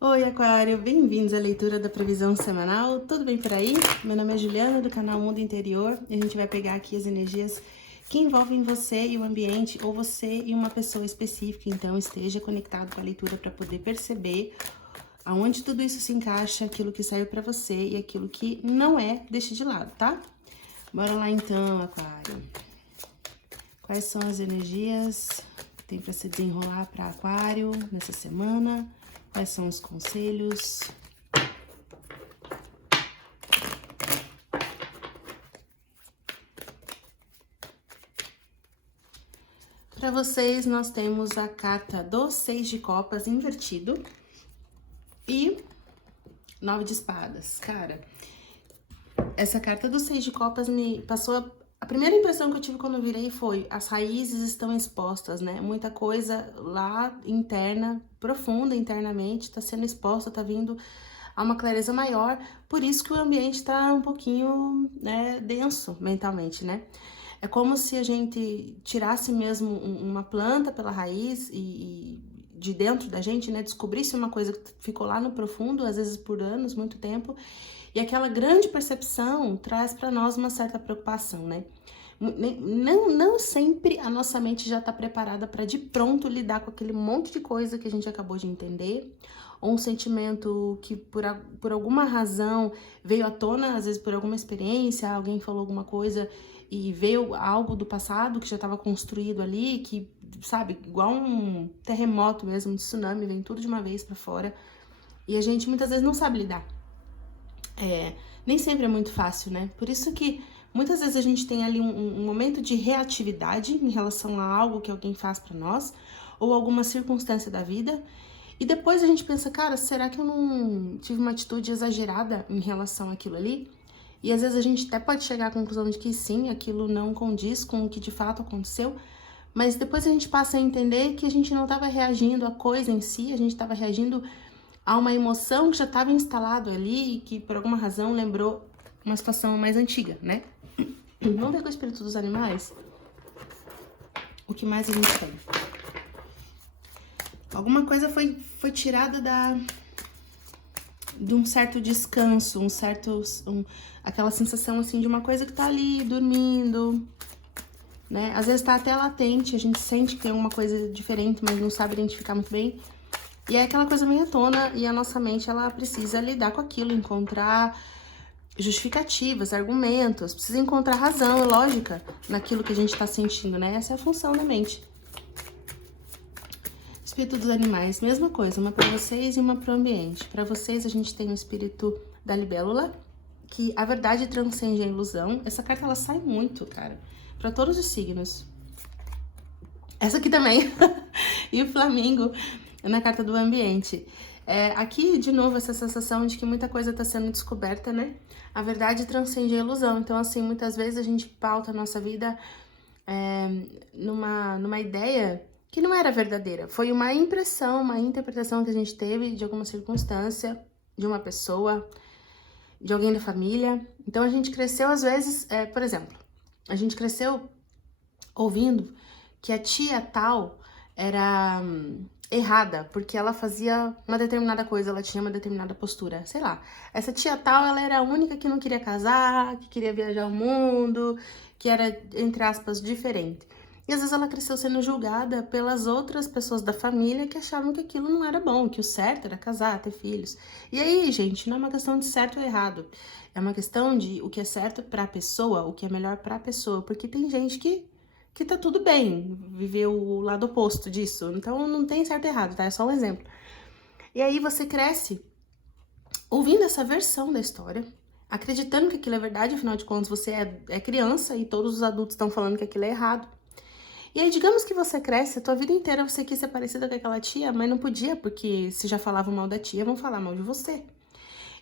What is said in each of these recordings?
Oi, Aquário, bem-vindos à leitura da previsão semanal. Tudo bem por aí? Meu nome é Juliana, do canal Mundo Interior, e a gente vai pegar aqui as energias que envolvem você e o ambiente, ou você e uma pessoa específica. Então, esteja conectado com a leitura para poder perceber aonde tudo isso se encaixa, aquilo que saiu para você e aquilo que não é, deixe de lado, tá? Bora lá então, Aquário. Quais são as energias que tem para se desenrolar para Aquário nessa semana? Quais são os conselhos? Para vocês, nós temos a carta do 6 de copas invertido e 9 de espadas. Cara, essa carta do 6 de copas me passou... A primeira impressão que eu tive quando eu virei foi: as raízes estão expostas, né? Muita coisa lá interna, profunda internamente, tá sendo exposta, tá vindo a uma clareza maior. Por isso que o ambiente tá um pouquinho, né, denso mentalmente, né? É como se a gente tirasse mesmo uma planta pela raiz e de dentro da gente, né? Descobrisse uma coisa que ficou lá no profundo, às vezes por anos, muito tempo. E aquela grande percepção traz para nós uma certa preocupação, né? Não sempre a nossa mente já está preparada para de pronto lidar com aquele monte de coisa que a gente acabou de entender, ou um sentimento que por alguma razão veio à tona, às vezes por alguma experiência, alguém falou alguma coisa e veio algo do passado que já estava construído ali, que, sabe, igual um terremoto mesmo, um tsunami, vem tudo de uma vez para fora. E a gente muitas vezes não sabe lidar. Nem sempre é muito fácil, né? Por isso que muitas vezes a gente tem ali um momento de reatividade em relação a algo que alguém faz pra nós, ou alguma circunstância da vida, e depois a gente pensa, cara, será que eu não tive uma atitude exagerada em relação àquilo ali? E às vezes a gente até pode chegar à conclusão de que sim, aquilo não condiz com o que de fato aconteceu, mas depois a gente passa a entender que a gente não estava reagindo à coisa em si, a gente estava reagindo a uma emoção que já estava instalado ali e que por alguma razão lembrou uma situação mais antiga, né? Vamos ver com o espírito dos animais? O que mais a gente tem? Alguma coisa foi tirada de um certo descanso, aquela sensação assim de uma coisa que tá ali dormindo, né? Às vezes tá até latente, a gente sente que tem alguma coisa diferente, mas não sabe identificar muito bem. E é aquela coisa meio à tona, e a nossa mente, ela precisa lidar com aquilo, encontrar justificativas, argumentos, precisa encontrar razão e lógica naquilo que a gente tá sentindo, né? Essa é a função da mente. Espírito dos animais, mesma coisa, uma para vocês e uma para o ambiente. Para vocês, a gente tem o espírito da libélula, que a verdade transcende a ilusão. Essa carta, ela sai muito, cara, para todos os signos. Essa aqui também. E o Flamingo na carta do ambiente. Aqui, de novo, essa sensação de que muita coisa está sendo descoberta, né? A verdade transcende a ilusão. Então, assim, muitas vezes a gente pauta a nossa vida numa ideia que não era verdadeira. Foi uma impressão, uma interpretação que a gente teve de alguma circunstância, de uma pessoa, de alguém da família. Então, a gente cresceu, às vezes, por exemplo, a gente cresceu ouvindo que a tia tal era errada, porque ela fazia uma determinada coisa, ela tinha uma determinada postura, sei lá. Essa tia tal, ela era a única que não queria casar, que queria viajar o mundo, que era, entre aspas, diferente. E às vezes ela cresceu sendo julgada pelas outras pessoas da família que achavam que aquilo não era bom, que o certo era casar, ter filhos. E aí, gente, não é uma questão de certo ou errado. É uma questão de o que é certo pra pessoa, o que é melhor pra pessoa. Porque tem gente que tá tudo bem viver o lado oposto disso. Então não tem certo e errado, tá? É só um exemplo. E aí você cresce ouvindo essa versão da história, acreditando que aquilo é verdade, afinal de contas você é criança e todos os adultos estão falando que aquilo é errado. E aí, digamos que você cresce, a tua vida inteira você quis ser parecida com aquela tia, mas não podia, porque se já falavam mal da tia, vão falar mal de você.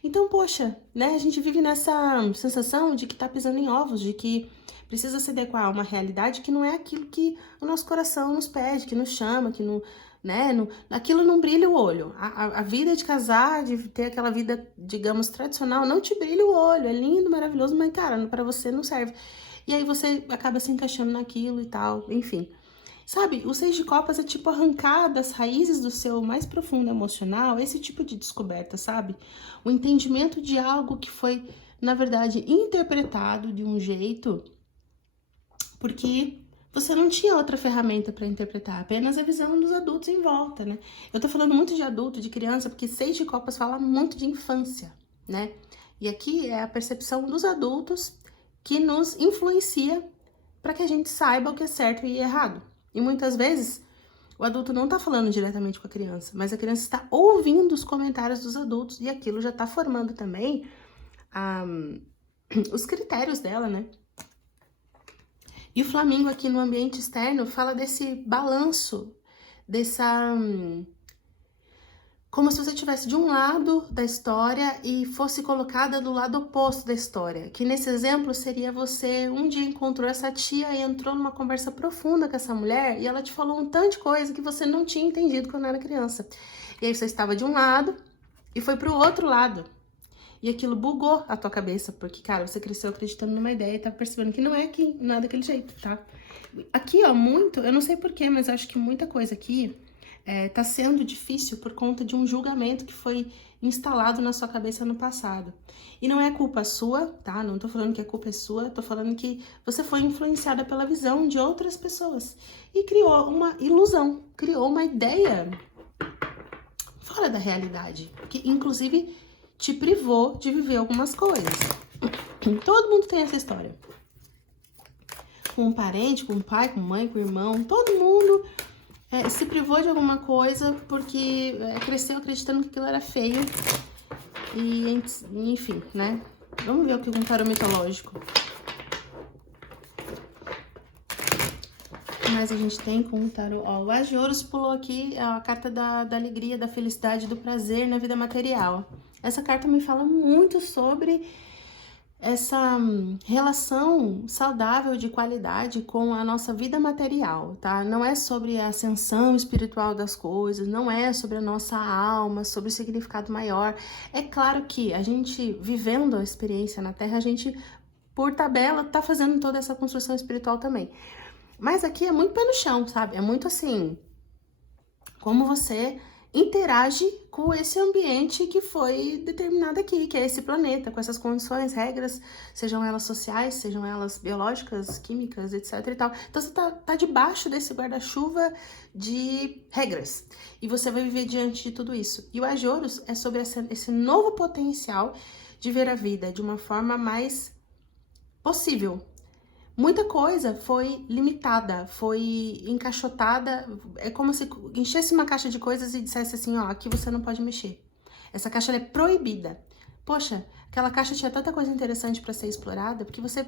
Então, poxa, né, a gente vive nessa sensação de que tá pisando em ovos, de que precisa se adequar a uma realidade que não é aquilo que o nosso coração nos pede, que nos chama, que não, né, não, aquilo não brilha o olho. A vida de casar, de ter aquela vida, digamos, tradicional, não te brilha o olho, é lindo, maravilhoso, mas, cara, para você não serve. E aí você acaba se encaixando naquilo e tal, enfim. Sabe, o 6 de copas é tipo arrancar das raízes do seu mais profundo emocional, esse tipo de descoberta, sabe? O entendimento de algo que foi, na verdade, interpretado de um jeito porque você não tinha outra ferramenta para interpretar, apenas a visão dos adultos em volta, né? Eu tô falando muito de adulto, de criança, porque 6 de copas fala muito de infância, né? E aqui é a percepção dos adultos que nos influencia para que a gente saiba o que é certo e errado. E muitas vezes o adulto não tá falando diretamente com a criança, mas a criança está ouvindo os comentários dos adultos e aquilo já tá formando também os critérios dela, né? E o Flamingo aqui no ambiente externo fala desse balanço, dessa... como se você estivesse de um lado da história e fosse colocada do lado oposto da história. Que nesse exemplo seria você um dia encontrou essa tia e entrou numa conversa profunda com essa mulher e ela te falou um tanto de coisa que você não tinha entendido quando era criança. E aí você estava de um lado e foi pro outro lado. E aquilo bugou a tua cabeça, porque, cara, você cresceu acreditando numa ideia e tá percebendo que não é aqui, não é daquele jeito, tá? Aqui, ó, muito, eu não sei porquê, mas eu acho que muita coisa aqui tá sendo difícil por conta de um julgamento que foi instalado na sua cabeça no passado. E não é culpa sua, tá? Não tô falando que a culpa é sua, tô falando que você foi influenciada pela visão de outras pessoas. E criou uma ilusão, criou uma ideia fora da realidade, que inclusive te privou de viver algumas coisas. Todo mundo tem essa história. Com um parente, com um pai, com mãe, com irmão, todo mundo se privou de alguma coisa porque cresceu acreditando que aquilo era feio. E, enfim, né? Vamos ver o que é um tarô mitológico. Mas a gente tem com o tarô, ó, o As de Ouros pulou aqui a carta da alegria, da felicidade, do prazer na vida material. Essa carta me fala muito sobre essa relação saudável de qualidade com a nossa vida material, tá? Não é sobre a ascensão espiritual das coisas, não é sobre a nossa alma, sobre o significado maior. É claro que a gente, vivendo a experiência na Terra, a gente, por tabela, tá fazendo toda essa construção espiritual também. Mas aqui é muito pé no chão, sabe? É muito assim, como você interage com esse ambiente que foi determinado aqui, que é esse planeta, com essas condições, regras, sejam elas sociais, sejam elas biológicas, químicas, etc e tal. Então você tá debaixo desse guarda-chuva de regras, e você vai viver diante de tudo isso. E o As de Ouros é sobre esse novo potencial de ver a vida de uma forma mais possível. Muita coisa foi limitada, foi encaixotada, é como se enchesse uma caixa de coisas e dissesse assim, ó, aqui você não pode mexer. Essa caixa é proibida. Poxa, aquela caixa tinha tanta coisa interessante para ser explorada, porque você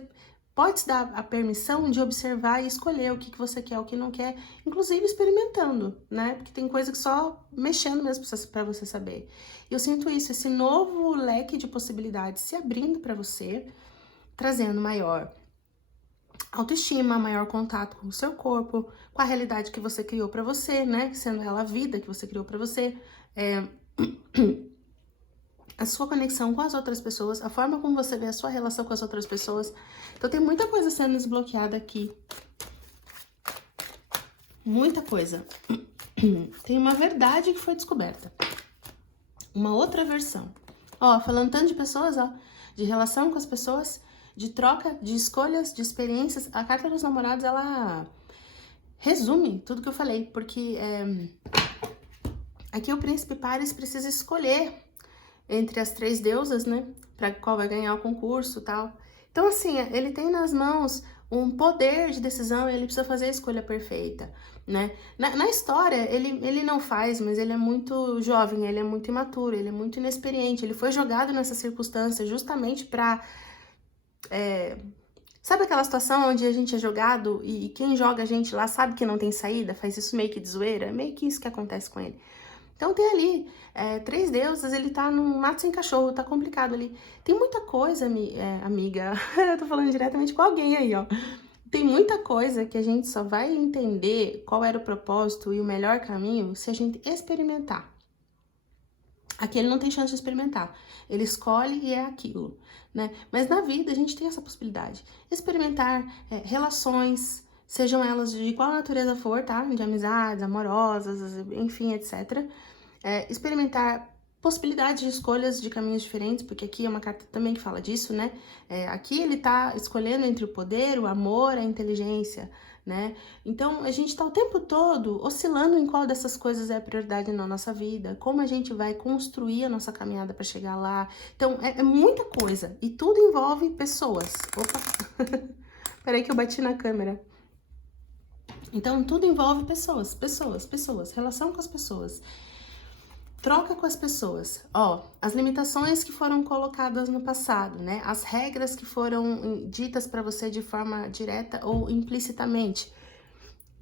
pode se dar a permissão de observar e escolher o que você quer, o que não quer, inclusive experimentando, né? Porque tem coisa que só mexendo mesmo para você saber. E eu sinto isso, esse novo leque de possibilidades se abrindo para você, trazendo maior autoestima, maior contato com o seu corpo, com a realidade que você criou pra você, né? Sendo ela a vida que você criou pra você, a sua conexão com as outras pessoas, a forma como você vê a sua relação com as outras pessoas. Então tem muita coisa sendo desbloqueada aqui. Muita coisa. Tem uma verdade que foi descoberta. Uma outra versão. Ó, falando tanto de pessoas, ó, de relação com as pessoas, de troca, de escolhas, de experiências. A carta dos namorados, ela resume tudo que eu falei, porque aqui o príncipe Paris precisa escolher entre as 3 deusas, né, para qual vai ganhar o concurso e tal. Então, assim, ele tem nas mãos um poder de decisão e ele precisa fazer a escolha perfeita, né? Na história, ele não faz, mas ele é muito jovem, ele é muito imaturo, ele é muito inexperiente, ele foi jogado nessa circunstância justamente pra... sabe aquela situação onde a gente é jogado e quem joga a gente lá sabe que não tem saída, faz isso meio que de zoeira? É meio que isso que acontece com ele. Então tem ali 3 deusas, ele tá num mato sem cachorro, tá complicado ali. Tem muita coisa, amiga, eu tô falando diretamente com alguém aí, ó. Tem muita coisa que a gente só vai entender qual era o propósito e o melhor caminho se a gente experimentar. Aqui ele não tem chance de experimentar, ele escolhe e é aquilo, né? Mas na vida a gente tem essa possibilidade. Experimentar relações, sejam elas de qual natureza for, tá? De amizades, amorosas, enfim, etc. Experimentar possibilidades de escolhas de caminhos diferentes, porque aqui é uma carta também que fala disso, né? Aqui ele tá escolhendo entre o poder, o amor, a inteligência, né? Então, a gente tá o tempo todo oscilando em qual dessas coisas é a prioridade na nossa vida, como a gente vai construir a nossa caminhada para chegar lá. Então, é muita coisa, e tudo envolve pessoas. Opa! Peraí que eu bati na câmera. Então, tudo envolve pessoas, relação com as pessoas. Troca com as pessoas. As limitações que foram colocadas no passado, né? As regras que foram ditas para você de forma direta ou implicitamente.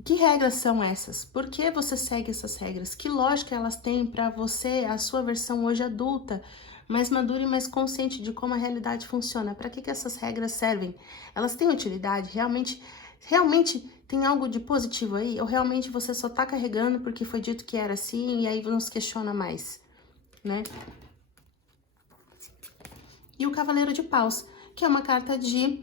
Que regras são essas? Por que você segue essas regras? Que lógica elas têm para você, a sua versão hoje adulta, mais madura e mais consciente de como a realidade funciona? Para que essas regras servem? Elas têm utilidade? Realmente tem algo de positivo aí? Ou realmente você só tá carregando porque foi dito que era assim e aí não se questiona mais, né? E o Cavaleiro de Paus, que é uma carta de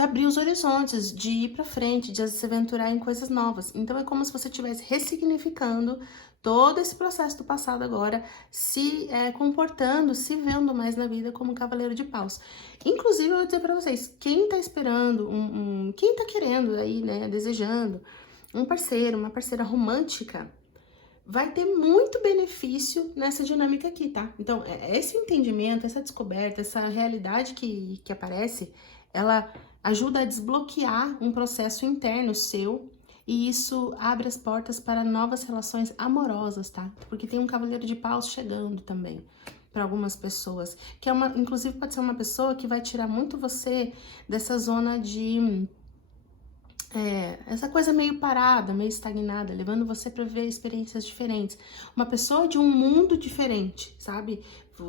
abrir os horizontes, de ir pra frente, de se aventurar em coisas novas. Então, é como se você estivesse ressignificando todo esse processo do passado agora, se comportando, se vendo mais na vida como um Cavaleiro de Paus. Inclusive, eu vou dizer pra vocês, quem tá esperando, quem tá querendo aí, né, desejando um parceiro, uma parceira romântica, vai ter muito benefício nessa dinâmica aqui, tá? Então, esse entendimento, essa descoberta, essa realidade que aparece, ela ajuda a desbloquear um processo interno seu e isso abre as portas para novas relações amorosas, tá? Porque tem um Cavaleiro de Paus chegando também para algumas pessoas, que inclusive pode ser uma pessoa que vai tirar muito você dessa zona de essa coisa meio parada, meio estagnada, levando você para ver experiências diferentes. Uma pessoa de um mundo diferente, sabe?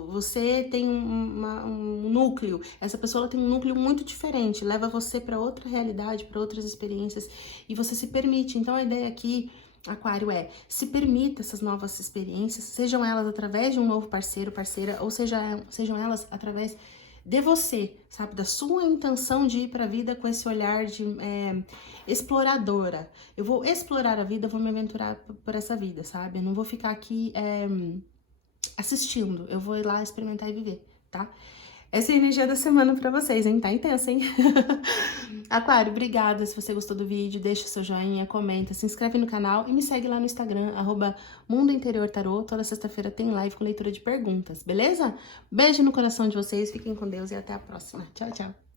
Você tem um núcleo, essa pessoa tem um núcleo muito diferente, leva você para outra realidade, para outras experiências, e você se permite. Então, a ideia aqui, Aquário, se permita essas novas experiências, sejam elas através de um novo parceiro, parceira, ou sejam elas através de você, sabe? Da sua intenção de ir para a vida com esse olhar de exploradora. Eu vou explorar a vida, vou me aventurar por essa vida, sabe? Eu não vou ficar aqui assistindo, eu vou ir lá experimentar e viver, tá? Essa é a energia da semana pra vocês, hein? Tá intensa, hein? Aquário, obrigada. Se você gostou do vídeo, deixa seu joinha, comenta, se inscreve no canal e me segue lá no Instagram, @MundoInteriorTarô. Toda sexta-feira tem live com leitura de perguntas, beleza? Beijo no coração de vocês, fiquem com Deus e até a próxima. Tchau, tchau.